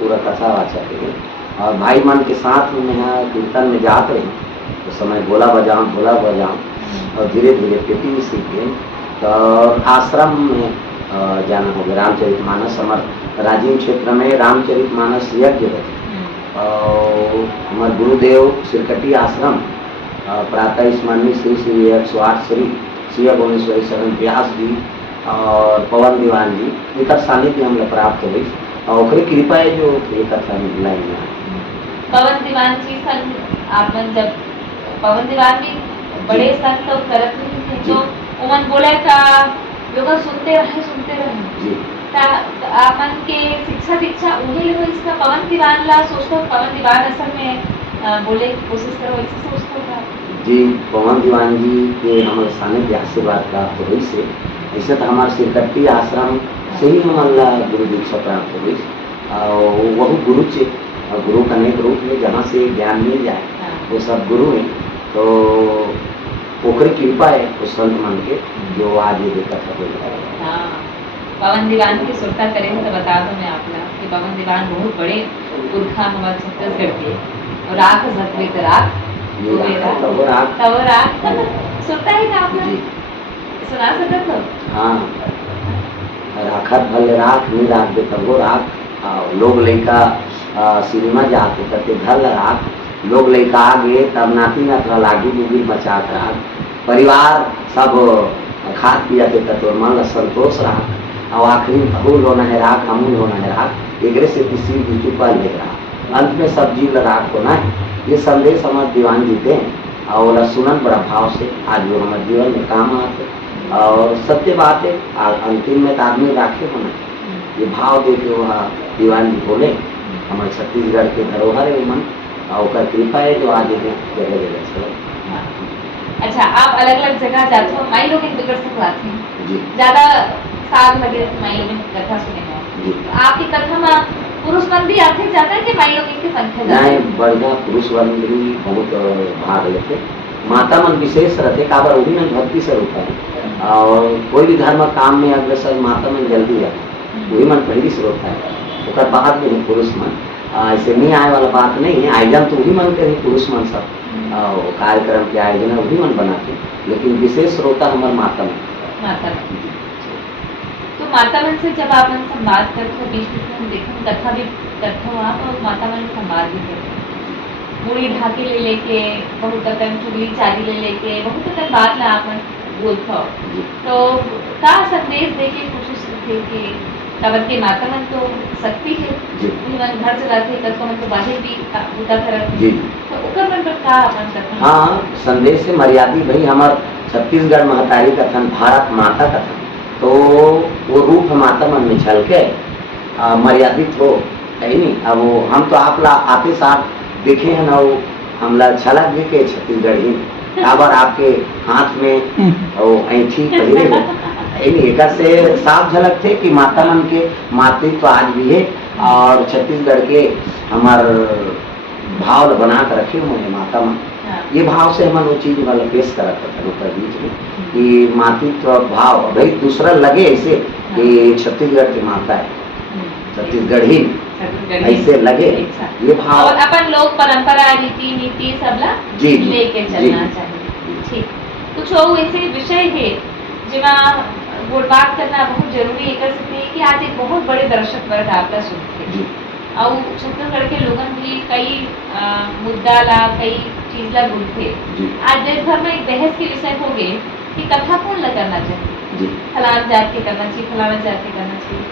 पूरा कथा वाचक है और भाई मन के साथ में यहाँ कीर्तन में जाते हैं तो समय भोला बजाऊं और धीरे धीरे पेटी सीखे तो आश्रम में जाना हो गया। रामचरितमानस हमारे राजीव क्षेत्र में रामचरितमानस यज्ञ होते और हमारे गुरुदेव सिरकटी आश्रम प्रातः स्मरणीय श्री श्री 108 श्री भुवनेश्वरी शरण व्यास जी और पवन दीवान जी इनका सानिध्य हमने प्राप्त हुई और ओकरी कृपा है जो ये कथा में लाइन में पवन दीवान जी संत आपने जब पवन दीवान भी बड़े संत और करत थे जो उमन बोले का लोग सुनते रहे जी आपन के शिक्षा दीक्षा उन्हीं हो इसका पवन दीवान ला सोचतो पवन दीवान असल में बोले कोशिश करो ऐसे सोचतो था जी। पवन दीवान जी के हमारे सानिध्य आशीर्वाद प्राप्त हुई से ऐसे तो हमारे सिरकट्टी आश्रम से ही हमारा गुरु दीक्षा प्राप्त हुई और वह गुरु से और गुरु का अनेक रूप है जहाँ से ज्ञान मिल जाए वो सब गुरु हैं तो ओकरी कृपा है उस संत मन के जो आज ये कथा हो रहा है। पवन दीवान की सुरता करें तो बता दो मैं आपला कि पवन दीवान बहुत बड़े पुरखा हमारे छत्तीसगढ़ के और राख जतवे तो राख सुनता है ना आपने सुना सकते हो? हाँ राखत भले राख नहीं राख दे तबो राख लोग लड़का सिनेमा जाते करते घर राख लोग लड़का आगे तब नाती नातरा लागी डूबी मचा कर राख परिवार सब खाद पिया के तत्व मन संतोष राख और आखिरी फूल होना है राख अमूल होना है राख एक से किसी बीजू पर ले रहा अंत में सब जीव राख होना है। ये संदेश हमारे दीवान जी दें और सुनन बड़ा भाव से आज वो हमारे जीवन में काम आते और सत्य बात है अंतिम में तो आदमी राखे होना ये भाव दे के वह दीवान जी बोले हमारे छत्तीसगढ़ के धरोहर है मन और कृपा है जो आज जगह जगह। अच्छा आप अलग अलग जगह जाते हो माई लोग बिगड़ सकते हैं जी ज्यादा साल लगे माई लोग कथा सुने हैं तो आपकी कथा में पुरुष वर्ग भी आते जाता है कि माई लोग की संख्या नहीं बढ़िया पुरुष वर्ग भी बहुत भाग लेते माता मन विशेष रहते काबर वही मन भक्ति से होता है और कोई भी धर्म काम में अग्रसर माता मन जल्दी आते वही मन पहली से होता है उसके बाद में पुरुष मन ऐसे नहीं आए वाला बात नहीं है आयोजन तो वही मन करे पुरुष मन सब कार्यक्रम के आयोजन वही मन बनाते लेकिन विशेष श्रोता हमारे माता मन तो माता मन से जब आप संवाद करते हो बीच में हम देखो कथा भी करते हो आप और माता मन संवाद भी करते हो मुड़ी ढाके ले लेके बहुत तक चुगली चाली ले लेके बहुत तक बात ला आप बोलते हो तो का संदेश देके कोशिश करते कि काबर के माता मन तो शक्ति है मन घर चलाते कर तो मन तो बाहर भी उता करते तो ओकर मन पर का अपन कथन हाँ संदेश से मर्यादित भाई हमार छत्तीसगढ़ महतारी कथन भारत माता कथन तो वो रूप माता मन में छल के मर्यादित हो है नहीं अब वो हम तो आप ला आते साथ देखे हैं ना वो हमला छलक देखे छत्तीसगढ़ ही काबर आपके हाथ में वो ऐठी पहले हो एक से साफ झलक थे कि माता मन के मातृत्व आज भी है और छत्तीसगढ़ के हमार भाव बना कर रखे हुए हैं माता मन ये भाव से हम वो चीज वाला पेश करा था बीच में कि मातृत्व भाव भाई दूसरा लगे ऐसे कि छत्तीसगढ़ की माता है छत्तीसगढ़ ही ऐसे लगे ये भाव और अपन लोग परंपरा रीति नीति सब ला लेके चलना चाहिए ठीक कुछ और ऐसे विषय है जिमा वो बात करना बहुत जरूरी कर सकते हैं कि आज एक बहुत बड़े दर्शक वर्ग आपका सुनते हैं और छत्तीसगढ़ के लोगन भी कई मुद्दा ला कई चीज ला बोलते आज देश भर में एक बहस के विषय हो गए कि कथा कौन ला करना चाहिए फलान जात के करना चाहिए फलाना जात के करना चाहिए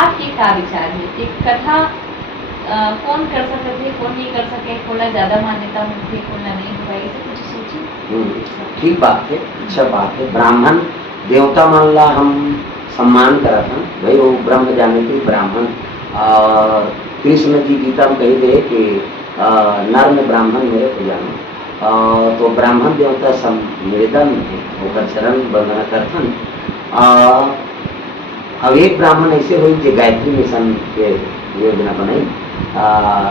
आपकी क्या विचार है कि कथा कौन कर सकते थे कौन नहीं कर सके कौन ज्यादा मान्यता होती कौन नहीं हुआ ऐसे कुछ सोचिए। ठीक बात है अच्छा बात है ब्राह्मण देवता मन ला हम सम्मान करत हैं भाई वो ब्रह्म जाने के ब्राह्मण और कृष्ण जी गीता में कही दे कि नर में ब्राह्मण मेरे को जानो तो ब्राह्मण देवता निवेदन है होकर चरण वंदना करथन अब एक ब्राह्मण ऐसे हुई जो गायत्री मिशन के योजना बनाई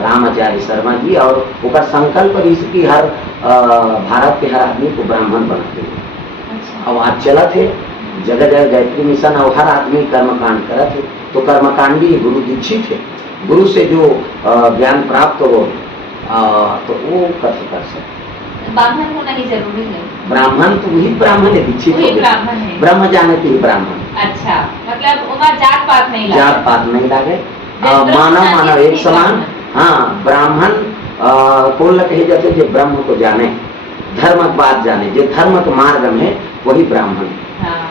रामाचार्य शर्मा जी और ऊपर संकल्प इसकी हर भारत के हर आदमी को ब्राह्मण बनाते हैं। अब आज चला थे जगह जगह गायत्री मिशन और हर आदमी कर्मकांड करा थे तो कर्मकांडी गुरु दीक्षित है गुरु से जो ज्ञान प्राप्त हो तो वो कथा कर सकते। ब्राह्मण होना ही जरूरी है। ब्राह्मण तो वही ब्राह्मण है, दीक्षित वही ब्राह्मण है, ब्रह्म जाने के ब्राह्मण। अच्छा, मतलब वहाँ जात पात नहीं लागे, जात पात नहीं लागे, मानव मानव एक समान। हाँ, ब्राह्मण कुल कहे जाते जो ब्रह्म को जाने, धर्म बात जाने, जो धर्म के मार्ग में वही ब्राह्मण। हाँ,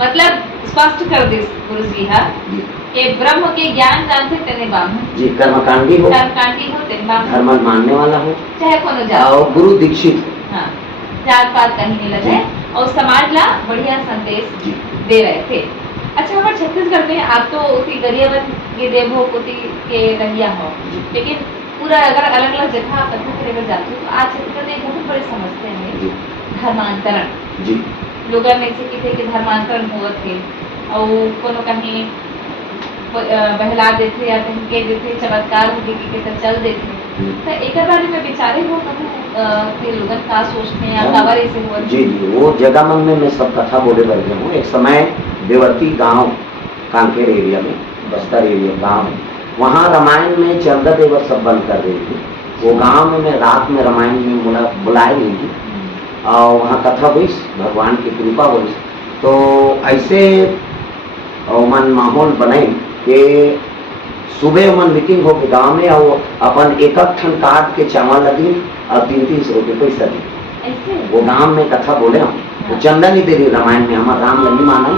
मतलब स्पष्ट कर दे गुरु जी हाँ कि ब्रह्म के ज्ञान जानते तेने ब्राह्मण जी, कर्मकांडी हो, कर्मकांडी हो तेने ब्राह्मण, धर्म मानने वाला हो, चाहे कोनो जात और गुरु दीक्षित हो। हाँ, जात पात कहीं नहीं लगे और समाज ला बढ़िया संदेश दे रहे थे। अच्छा, हमारे छत्तीसगढ़ में आप तो उसी गरियाबंद के देवभोग उसी के रहिया हो, लेकिन पूरा अगर अलग अलग जगह आप कथा करेगा जाते हो तो आज छत्तीसगढ़ में एक बहुत बड़ी समस्या है धर्मांतरण जी। लोग में से किसी के धर्मांतरण हुआ थे और कोनो कहीं बहला देते या कहीं के देते चमत्कार हो के तो चल देते, तो एक बारे में विचारे हो कहूँ के लोगन का सोचते हैं या खबर ऐसे हुआ जी जी। वो जगह में मैं सब कथा बोले कर गया हूँ। एक समय देवर्ती गांव कांकेर एरिया में, बस्तर एरिया गांव, वहाँ रामायण में चंदा देवर सब बंद कर रही थी। वो गांव में मैं रात में रामायण में बुलाए नहीं थी और वहाँ कथा हुई, भगवान की कृपा हुई। तो ऐसे मन माहौल बने कि सुबह मन मीटिंग हो के गाँव में और अपन एक ठन काट के चावल लगी और 300 रुपये पैसा दी। वो गांव में कथा बोले हम, वो चंदा नहीं दे रही रामायण में, हमारा राम नहीं माना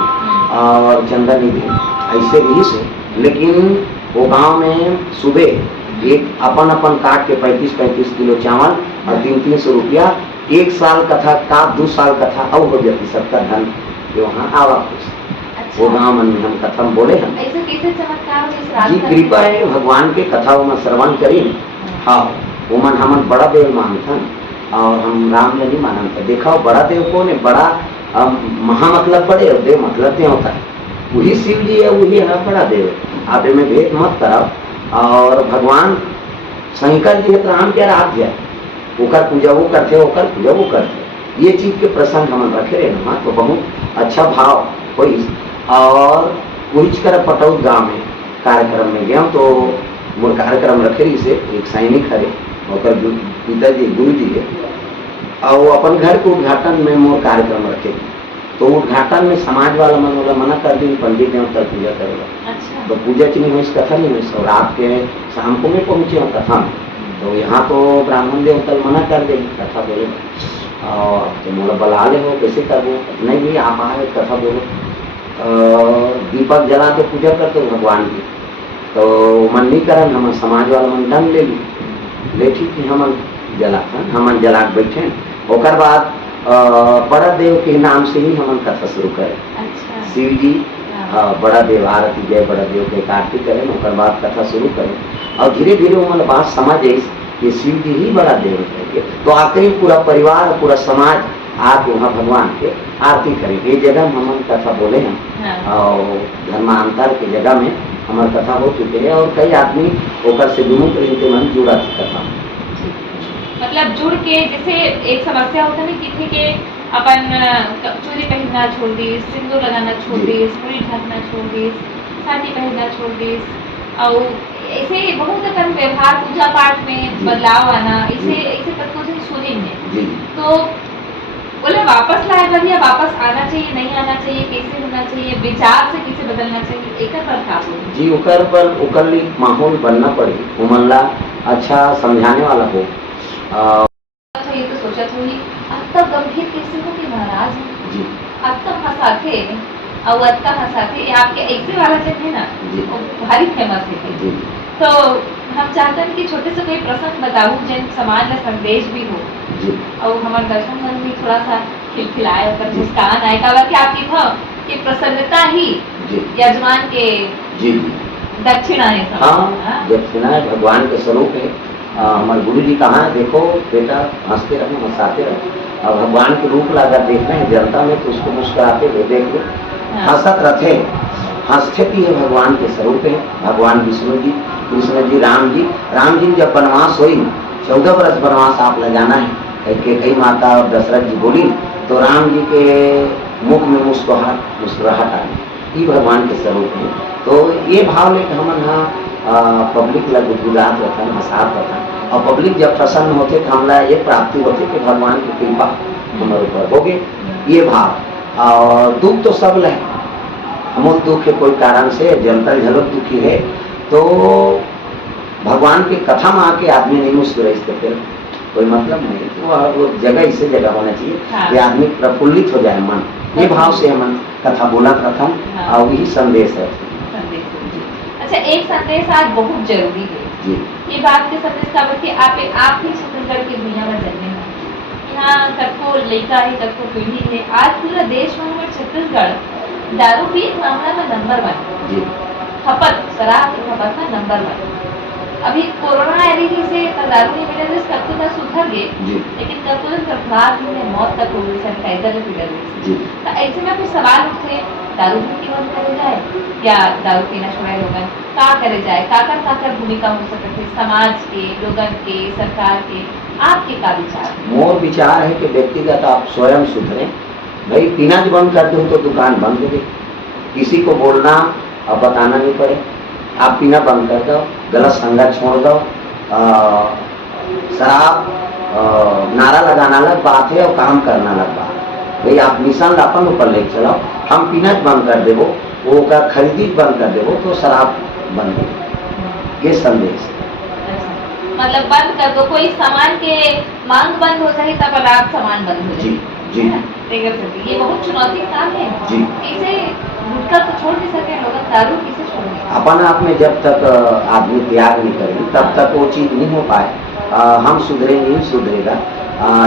और चंदा नहीं दे ऐसे रही से। लेकिन वो गांव में सुबह एक अपन अपन काट के 35-35 किलो चावल और 300 रुपया, 1 साल कथा का 2 साल कथा और हो जाती सबका धन जो वहाँ आवा कुछ। अच्छा। वो गाँव में हम कथा बोले हम ऐसे कैसे चमत्कार जी, कृपा है भगवान के कथा वो श्रवण करी। हाँ, वो मन हमन बड़ा देव मानता और हम राम नहीं मानता। देखा बड़ा देव कौन है, बड़ा महा मतलब बड़े और देव मतलब क्या होता है, वही शिव जी है, वही है बड़ा देव है। आप में भेद मत कराओ। और भगवान शंकर जी है तो राम के आराध्य है, ओकर पूजा वो करते, ओकर पूजा वो करते। ये चीज के प्रसंग हम रखे रहे तो बहुत अच्छा भाव हुई। और वही कर पटौद गाँव में कार्यक्रम में गया तो मोर कार्यक्रम रखे रही से एक सैनिक हरे और पिताजी गुरु जी है और अपन घर के उद्घाटन में मोर कार्यक्रम रखे थे। तो उद्घाटन में समाज वाला मन वाला मना कर दी पंडित देवता पूजा करेगा। अच्छा। तो पूजा च नहीं हुई, कथा नहीं हुई। और रात के शाम को मैं पहुंचे हूँ कथा में, तो यहाँ तो ब्राह्मण देवता मना कर दे कथा बोले और तो मोला बुला ले हो कैसे कर दो, नहीं भी आप आए कथा बोलो। दीपक जला के पूजा करते हो भगवान की, तो मन नहीं करन, हम समाज वाला मन दंड ले ली ले ठीक है, हम जलाता हम जला के बैठे। ओकर बाद बड़ा देव के नाम से ही हम कथा शुरू करें। अच्छा। शिव जी बड़ा देव आरती जय बड़ा देव के आरती करें, ओकर बाद कथा शुरू करें और धीरे धीरे वो मन बात समझ आई कि शिव जी ही बड़ा देव है। तो आखिरी पूरा परिवार पूरा समाज आप वहाँ भगवान के आरती करें। ये जगह हम कथा बोले हैं और धर्मांतर की जगह में हमारे कथा हो चुके हैं और कई आदमी होकर से विमुक्त रहते मन जुड़ा कथा। मतलब जुड़ के जैसे एक समस्या होता है किसी के अपन चूड़ी पहनना छोड़ दी, सिंदूर लगाना छोड़ दी, मुड़ी ढकना छोड़ दी, साड़ी पहनना छोड़ दी और ऐसे बहुत अपन व्यवहार पूजा पाठ में बदलाव आना, ऐसे तक कुछ सुनी है। तो बोले वापस लाए बढ़िया वापस आना चाहिए, नहीं आना चाहिए, कैसे होना चाहिए, विचार से कैसे बदलना चाहिए, एक पर था जी। ओकर पर ओकर माहौल बनना पड़ी, उमनला अच्छा समझाने वाला हो। अच्छा, ये तो सोचा थी अब तक गंभीर कैसे हो कि महाराज जी अब तक हंसाते और अब तक हंसाते आपके ऐसे वाला जब है ना भारी फेमस है। तो हम चाहते हैं कि छोटे से कोई प्रसंग बताऊं जिन समाज का संदेश भी हो और हमारे दर्शन मन भी थोड़ा सा खिलखिलाए और मुस्कान आए का कि आपकी था कि प्रसन्नता ही यजमान के दक्षिणा है। हाँ, दक्षिणा है, भगवान के स्वरूप है। हमारे गुरु जी कहा देखो बेटा हंसते रहो हंसाते रहो और भगवान के रूप ला अगर देख रहे हैं जनता में तो उसको मुस्कुराते हुए देख लो। हंसत रथे हंसते भी है भगवान के स्वरूप है। भगवान विष्णु जी कृष्ण जी राम जी जब वनवास हुई 14 वर्ष वनवास आप ले जाना है कई माता और दशरथ जी बोली तो राम जी के मुख में मुस्कुराहट आ गई। ये भगवान के स्वरूप है। तो ये भाव लेकर हम यहाँ पब्लिक ला गुदगुदात रहता हंसात रहता और पब्लिक जब प्रसन्न होते तो हमला ये प्राप्ति होती कि भगवान की कृपा हमारे ऊपर होगी। ये भाव और दुख तो सब ले हम दुख है कोई कारण से जनता झलक दुखी है तो भगवान की कथा में आके आदमी नहीं मुस्कुराते फिर कोई मतलब नहीं। तो वो जगह इसे जगह होना चाहिए कि आदमी प्रफुल्लित हो जाए मन, ये भाव से हम कथा बोला प्रथम और यही संदेश है। अच्छा, एक संदेश आज बहुत जरूरी है जी। ये बात के संदेश का बल्कि आप ही छत्तीसगढ़ की भूमिया में जन्मे हैं, यहाँ कटको लड़का है, कटको पीढ़ी है। आज पूरा देश में हमारे छत्तीसगढ़ दारू पी मामला में नंबर 1, खपत शराब की खपत में नंबर 1। अभी कोरोना एरिया से दारू नहीं मिले तो कब तो सुधर गए, लेकिन कब तो सरकार में मौत तक हो गई, सैनिटाइजर में बिगड़ गई। तो ऐसे में कुछ सवाल उठे, दारू पीने बंद करे जाए या दारू पीना छोड़े लोगन का करे जाए, काकर भूमिका हो सकती है समाज के, लोगन के, सरकार के, आपके का विचार? मोर विचार है कि व्यक्तिगत आप स्वयं सुधरे। भाई पीना जो बंद कर दो तो दुकान बंद हो गई, किसी को बोलना और बताना नहीं पड़े, आप पीना बंद कर दो, गलत संगत छोड़ दो। शराब नारा लगाना अलग बात है और काम करना अलग बात है। भाई आप निशान अपन ऊपर ले चलो, हम पीना बंद कर देवो, वो का खरीदी बंद कर देवो तो शराब बंद हो। ये संदेश मतलब बंद कर दो, कोई सामान के मांग बंद हो जाए तब आप सामान बंद हो जाए। जी ये बहुत चुनौती का काम है। जी, इसे गुटखा तो छोड़ नहीं सके लोग, दारू किसे छोड़ेंगे? अपन आप में जब तक आदमी त्याग नहीं करेगी तब तक वो चीज नहीं हो पाए। हम सुधरे नहीं सुधरेगा,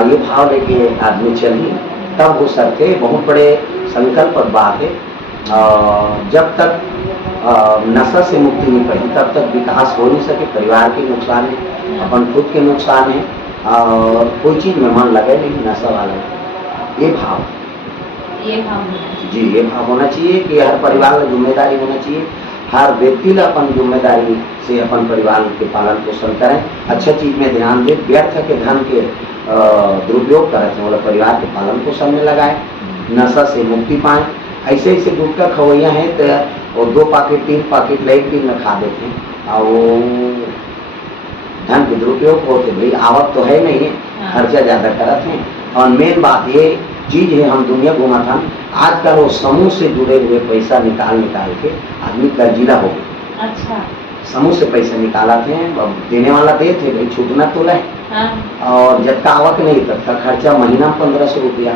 ये भाव लेके आदमी चलिए तब हो सकते। बहुत बड़े संकल्प बात है। जब तक नशा से मुक्ति नहीं पाई तब तक विकास हो नहीं सके। परिवार के नुकसान है, अपन खुद के नुकसान है और कोई चीज में मन लगे नहीं नशा वाला। ये भाव जी, ये भाव होना चाहिए कि हर परिवार की जिम्मेदारी होना चाहिए। हर व्यक्ति ला अपन जिम्मेदारी से अपन परिवार के पालन पोषण करें, अच्छा चीज में ध्यान दें, व्यर्थ के धन के दुरुपयोग करते हैं परिवार के पालन पोषण में लगाए, नशा से मुक्ति पाए। ऐसे ऐसे गुटखा खवैया हैं तो वो 2 पैकेट 3 पैकेट लाइट दिन में खा देते हैं और वो धन के दुरुपयोग होते। भाई आवक तो है नहीं, खर्चा ज्यादा करते हैं। और मेन बात ये चीज है, हम दुनिया घुमा था आजकल वो समूह से जुड़े हुए पैसा निकाल के आदमी कर्जीला हो गए। अच्छा, समूह से पैसा निकाला थे, देने वाला दे थे, भाई छूटना तो ले। और जब का आवक नहीं तब का खर्चा महीना 1500 रुपया,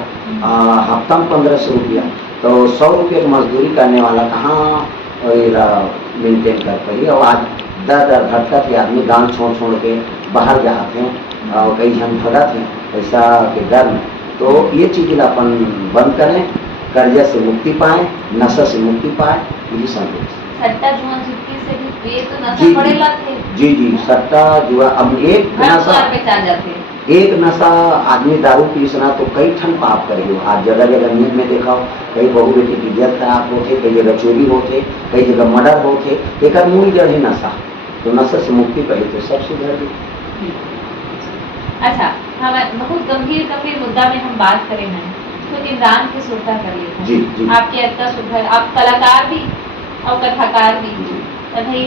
हफ्ता में 1500 रुपया, तो 100 रुपये मजदूरी करने वाला कहाँ मेंटेन कर पाई। और आज दर भटका थे आदमी, गांव छोड़ के बाहर जाते हैं और कई जन भगत हैं पैसा के डर में। तो ये चीज़ अपन बंद करें, कर्जा से मुक्ति पाए, नशा से मुक्ति पाए, यही संदेश। सट्टा जुआ चिट्ठी से भी ये तो नशा बड़े लत है। जी, सट्टा जुआ अब एक नशा एक नशा आदमी दारू पीसना तो कई ठन पाप करे। आज जगह जगह न्यूज में देखा, कई बहू बेटी की इज्जत खराब होते, कई जगह चोरी होते, कई जगह मर्डर होते। एक मूल जड़ है नशा, तो नशा से मुक्ति पाई तो सब सुधर गई। अच्छा, हम बहुत गंभीर मुद्दा में हम बात करें हैं तो इमरान की सुरता कर लेते हैं। जी। आपकी अत्ता सुधर, आप कलाकार भी और कथाकार भी। तो भाई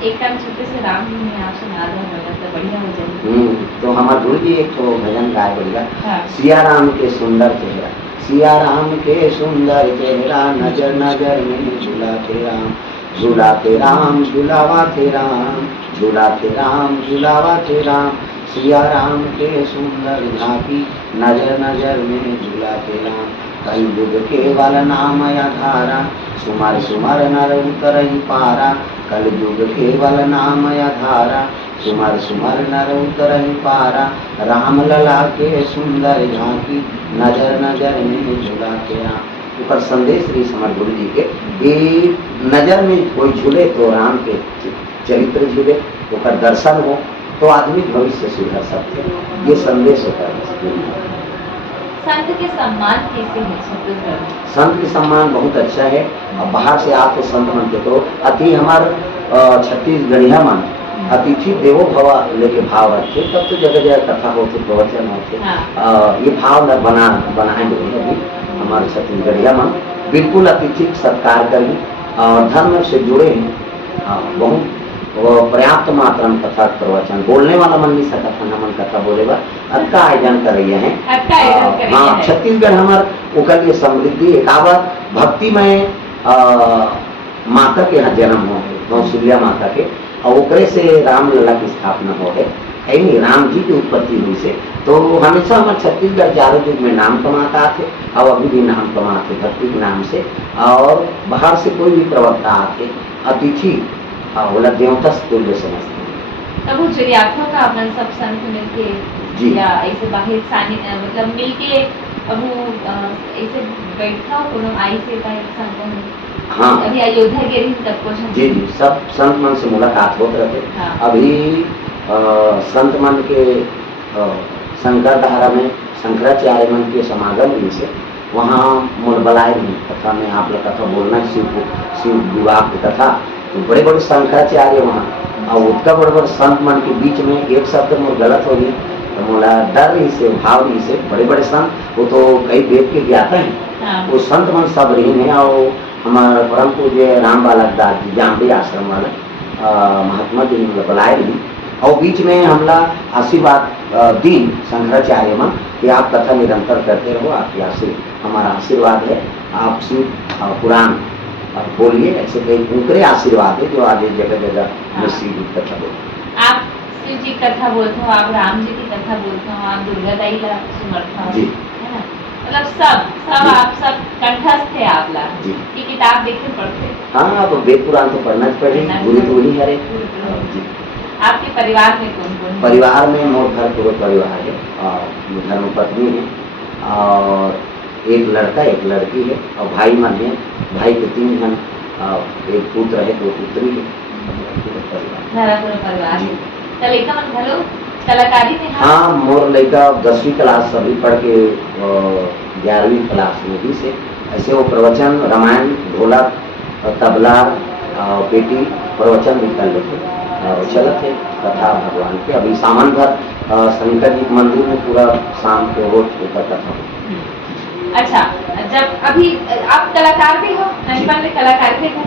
एक टाइम छोटे से राम जी ने आप सुना दो भजन तो बढ़िया हो जाए। तो हमारे गुरु जी एक तो भजन गाय बढ़िया। हाँ। सिया राम के सुंदर चेहरा, सिया राम के सुंदर चेहरा, नजर नजर में झुलाते राम, झुलाते राम झुलावाते राम, झुलाते राम झुलावाते राम। सिया राम के सुंदर झांकी, नजर नजर में झुलाते राम। कई युग केवल नाम आधारा, सुमर सुमर नर उतरहि पारा। कल युग केवल नाम आधारा, सुमर सुमर नर उतरहि पारा। राम लला के सुंदर झांकी, नजर नजर में झुलाते राम। ऊपर संदेश रही समर गुरु जी के, ये नजर में कोई झूले तो राम के चरित्र झूले, ऊपर दर्शन हो तो आदमी भविष्य सुधर सकते। ये संदेश होता है। संत के सम्मान कैसे है छत्तीसगढ़ में? संत के सम्मान बहुत अच्छा है। अब बाहर से आते संत मन के तो अति हमार छत्तीसगढ़िया मन अतिथि देवो भव लेके भाव रखे, तब तो जगह जगह कथा होते, प्रवचन होते। ये भाव बनाए हुए अभी हमारे छत्तीसगढ़िया मन बिल्कुल अतिथि सत्कार करें और धर्म से जुड़े हैं। बहुत वो पर्याप्त मात्रा में कथा प्रवचन बोलने वाला मन नहीं सकता था नमन कथा बोले बा अक्का आयोजन कर रही है। हाँ, छत्तीसगढ़ हमार ओकर लिए समृद्धि एकावत भक्ति में माता के यहाँ जन्म हो है कौशल्या माता के और ओकरे से रामलला की स्थापना हो है नहीं, राम जी की उत्पत्ति हुई से। तो हमेशा हमारे छत्तीसगढ़ चारों युग में नाम कमाता थे और अभी भी नाम कमाते भक्ति के नाम से। और बाहर से कोई भी प्रवक्ता आते अतिथि बोला देवता से तुल्य समझते हैं। तब वो जरियाथों का अपन सब संत मिलके जी या ऐसे बाहर सानी मतलब मिलके अब वो ऐसे बैठा कोनो आई से का एक संत हाँ अभी अयोध्या गिरी तब को जी जी सब संत मन से मुलाकात होते रहते। हाँ। अभी संत मन के शंकर धारा में शंकराचार्य मन के समागम दिन से वहाँ मोल बुलाए नहीं कथा में आप लोग कथा बोलना शिव विवाह की कथा तो बड़े बड़े शंकराचार्य वहाँ और उतना बड़े बड़े संत मन के बीच में एक शब्द मोल गलत हो गई तो मोला डर ही से भाव ही से बड़े बड़े संत वो तो कई वेद के ज्ञाता हैं। हाँ। वो संत मन सब रही है और हमारे परम पूज्य राम बालक दास जी जाम्बे आश्रम वाला महात्मा जी ने बुलाए रही और बीच में हमला आशीर्वाद दी शंकराचार्य में कि आप कथा निरंतर करते रहो आपके हमारा आशीर्वाद है आप शिव पुराण बोलिए ऐसे कई उनके आशीर्वाद है जो आज जगह जगह में शिव की कथा बोलते। आप शिव जी कथा बोलते हो आप राम जी की कथा बोलते हो आप दुर्गा दाई ला सुमरता हो जी है ना मतलब सब आप सब कंठस्थ है आप ला जी ये किताब देखे पढ़ते। हाँ अब वेद पुराण तो पढ़ना पड़ेगा पूरी तो वही है जी। आपके परिवार में कौन कौन है? परिवार में मोर घर पूरा परिवार है और धर्म पत्नी है और एक लड़का एक लड़की है और भाई मन है भाई के 3 जन एक पुत्र है 2 पुत्री है पूरा परिवार है। तो लड़का मन भलो कलाकारी में हाँ मोर लड़का 10वीं क्लास अभी पढ़ के 11वीं क्लास में भी से ऐसे वो प्रवचन रामायण ढोलक तबला बेटी प्रवचन भी कर लेते और चलत है कथा भगवान के अभी सामान भर शंकर जी मंदिर में पूरा शाम को रोज होता कथा। अच्छा जब अभी आप कलाकार भी हो नजमान में कलाकार भी हो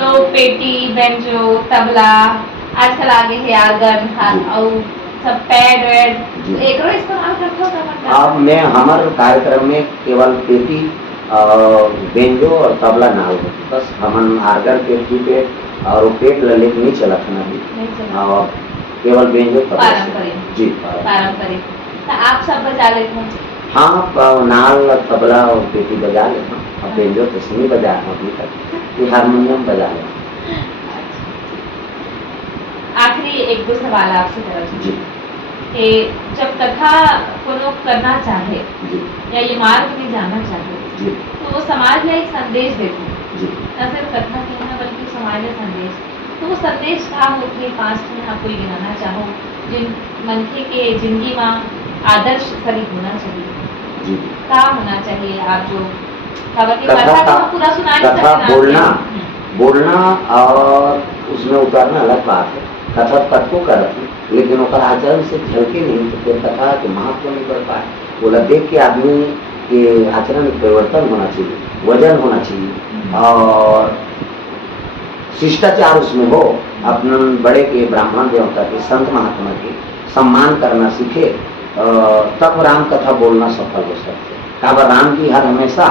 तो पेटी बेंजो तबला आजकल आगे है आर्गन और सब पैड वैड एक रो इस्तेमाल करते हो अब मैं हमारे कार्यक्रम में केवल पेटी बेंजो और तबला ना हो बस हमन आर्गन पेटी पे और पेट ललित नहीं चला था ना और केवल बेंजो पारंपरिक जी पारंपरिक तो आप सब बजा लेते हैं। हाँ नाल तबला और पेटी बजा लेता हूँ और बेंजो तो नहीं बजाया हूँ अभी तक हारमोनियम बजा लेता। आखिरी 1-2 सवाल आपसे तरफ जी कि जब कथा को लोग करना चाहे जी या ये मार्ग में जाना चाहे जी तो वो समाज में एक संदेश देते हैं जी न सिर्फ कथा कहना बल्कि समाज में संदेश तो वो संदेश क्या होते 5 में आप कोई गिनाना चाहो जिन मनखे के जिंदगी में आदर्श सभी होना चाहिए जी क्या होना चाहिए आप जो खबर की कथा कथा तो पूरा सुना नहीं कथा सकते बोलना और उसमें उतारना अलग बात है कथा तक को करती लेकिन वो आचरण से झलके नहीं तो फिर कथा के महत्व नहीं कर पाए बोला देख के आदमी के आचरण में परिवर्तन होना चाहिए वजन होना चाहिए और शिष्टाचार उसमें हो अपने बड़े के ब्राह्मण देवता के संत महात्मा के सम्मान करना सीखे तब राम कथा बोलना सफल हो सकते काबर राम जी हर हमेशा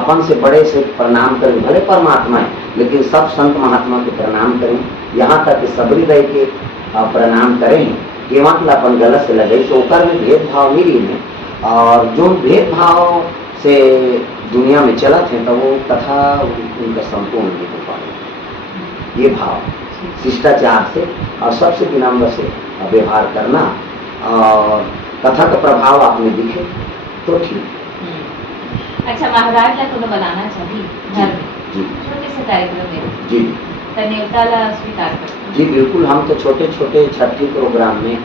अपन से बड़े से प्रणाम करें भले परमात्मा है लेकिन सब संत महात्मा के प्रणाम करें यहाँ तक कि सबरी रह के प्रणाम करें केवल अपन गलत से लगे तो ऊपर में भेदभाव नहीं है और जो भेदभाव से दुनिया में चलत है तो वो कथा उनका संपूर्ण नहीं हो पाए ये भाव शिष्टाचार से और सबसे विनम्र से व्यवहार करना और कथा का प्रभाव आप में दिखे तो ठीक। अच्छा महाराज ला तो बनाना चाहिए घर में जी छोटे से कार्यक्रम में जी न्योता ला स्वीकार करते जी बिल्कुल हम तो छोटे छोटे छठी प्रोग्राम में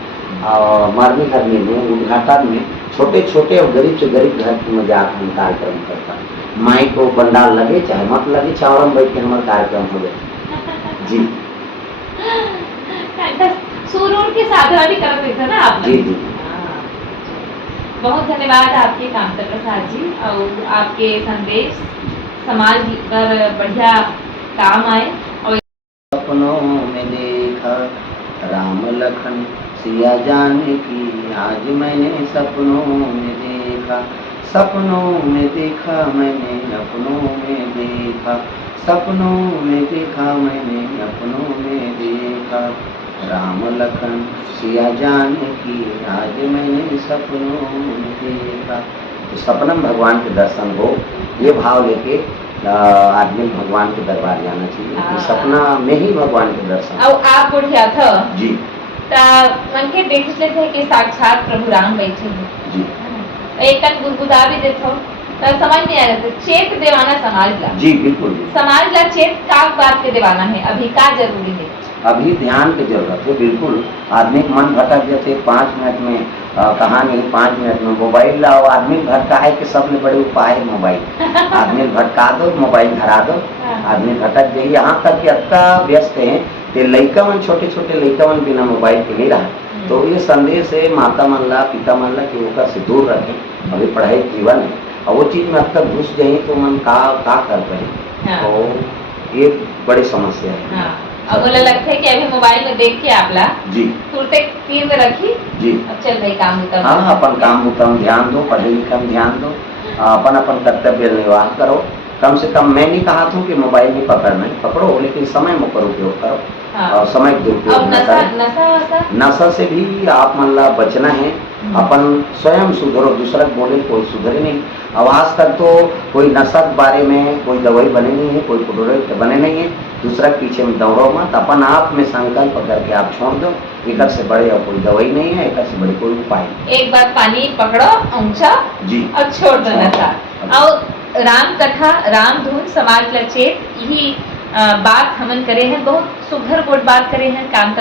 मरनी हरनी में उद्घाटन में छोटे छोटे और गरीब से गरीब घर में जाकर हम कार्यक्रम करता है माइक को बंडाल लगे चाहे मत लगे चावरम बैठ के हमारा कार्यक्रम हो गया जी सूर के साधना भी करते थे ना आप जी जी बहुत धन्यवाद आपके कामता प्रसाद जी और आपके संदेश समाज पर बढ़िया काम आए और सपनों में देखा लखन सिया जाने की आज मैंने सपनों में देखा, सपनों में देखा मैंने अपनों में देखा, सपनों में देखा मैंने अपनों में देखा, राम लखन सिया जाने की आज मैंने सपनों में देखा। तो सपनम भगवान के दर्शन हो, ये भाव लेके आदमी भगवान के दरबार जाना चाहिए कि सपना में ही भगवान के दर्शन। अब आप बुढ़िया था जी ता मन के देख लेते हैं कि साक्षात प्रभु राम बैठे हैं जी एक तक गुदगुदा भी देते हो तो समझ नहीं आ रहा था चेत देवाना समाज ला जी बिल्कुल। समाज ला चेत का बात के देवाना है अभी का जरूरी है अभी ध्यान की जरूरत है बिल्कुल। आदमी मन भटक जाते 5 मिनट में कहानी 5 मिनट में मोबाइल लाओ, आदमी भटका है कि सबने बड़े उपाय है मोबाइल। आदमी भटका दो, मोबाइल धरा दो, आदमी भटक जाइए। यहाँ तक कि अत्ता व्यस्त है कि लड़का मन छोटे छोटे लड़का मन बिना मोबाइल के नहीं रहा। तो ये संदेश है माता मन ला पिता मन ला कि ओकर से दूर रखें। अभी पढ़ाई जीवन है और वो चीज में अब तक घुस जाए तो मन का कर रहे। तो ये बड़ी समस्या है। अब बोला लगता है कि अभी मोबाइल में देख के आपला जी तुरते तीर में रखी जी अब चल रही काम होता हाँ अपन काम होता ध्यान दो, पढ़ाई लिखा में ध्यान दो, अपन अपन कर्तव्य निर्वाह करो। कम से कम मैं नहीं कहा था कि मोबाइल नहीं पकड़ना है, पकड़ो लेकिन समय में कर उपयोग करो। और समय के दुरुपयोग न करें। नशा से भी आप मन ला बचना है। अपन स्वयं सुधरो, दूसरा बोले कोई सुधरे नहीं। अब आज तक तो कोई नशा के बारे में कोई दवाई बने नहीं है, कोई प्रोडक्ट बने नहीं है। दूसरा पीछे में दौड़ो मत, अपन आप में संकल्प करके आप छोड़ दो। एक से बड़े और कोई दवाई नहीं है, एक से बड़े कोई उपाय नहीं। एक बार पानी पकड़ो ऊंचा जी और छोड़ दो नशा। और राम कथा राम धुन समाज लचेत यही बात हमन करे हैं, बहुत सुघर गोट बात करे हैं काम